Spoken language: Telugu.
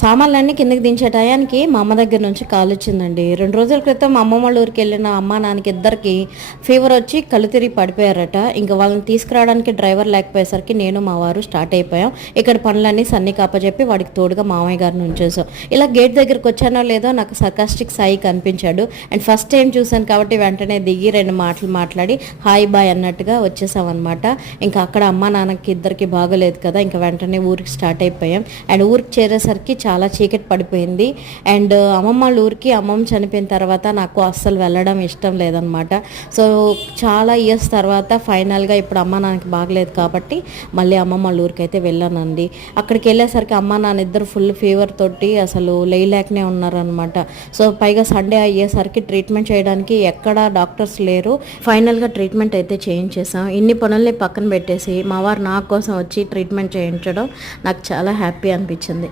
సామాన్లన్నీ కిందకి దించే టయానికి మా అమ్మ దగ్గర నుంచి కాల్ వచ్చిందండి. 2 రోజుల క్రితం మా అమ్మమ్మ వాళ్ళ ఊరికి వెళ్ళిన అమ్మ, నాన్నకి ఇద్దరికి ఫీవర్ వచ్చి కళ్ళు తిరిగి పడిపోయారట. ఇంక వాళ్ళని తీసుకురావడానికి డ్రైవర్ లేకపోయేసరికి నేను మా వారు స్టార్ట్ అయిపోయాం. ఇక్కడ పనులన్నీ సన్నీకి అప్పచెప్పి వాడికి తోడుగా మామయ్య గారిని ఉంచేసాం. ఇలా గేట్ దగ్గరికి వచ్చానో లేదో నాకు సర్కాస్టిక్ సాయి కనిపించాడు. అండ్ ఫస్ట్ టైం చూశాను కాబట్టి వెంటనే దిగి 2 మాటలు మాట్లాడి హాయ్ బాయ్ అన్నట్టుగా వచ్చేసాం అనమాట. ఇంకా అక్కడ అమ్మ నాన్నకి ఇద్దరికి బాగోలేదు కదా, ఇంకా వెంటనే ఊరికి స్టార్ట్ అయిపోయాం. అండ్ ఊరికి చేరేసరికి చాలా చీకటి పడిపోయింది. అండ్ అమ్మమ్మ వాళ్ళ ఊరికి అమ్మమ్మ చనిపోయిన తర్వాత నాకు అస్సలు వెళ్ళడం ఇష్టం లేదనమాట. సో చాలా ఇయర్స్ తర్వాత ఫైనల్గా ఇప్పుడు అమ్మ నాన్నకి బాగలేదు కాబట్టి మళ్ళీ అమ్మమ్మ వాళ్ళ ఊరికి అయితే వెళ్ళానండి. అక్కడికి వెళ్ళేసరికి అమ్మ నాన్న ఇద్దరు ఫుల్ ఫీవర్ తోటి అసలు లేయలేకనే ఉన్నారనమాట. సో పైగా సండే అయ్యేసరికి ట్రీట్మెంట్ చేయడానికి ఎక్కడ డాక్టర్స్ లేరు. ఫైనల్గా ట్రీట్మెంట్ అయితే చేయించేసాం. ఇన్ని పనుల్ని పక్కన పెట్టేసి మా వారు నా కోసం వచ్చి ట్రీట్మెంట్ చేయించడం నాకు చాలా హ్యాపీ అనిపించింది.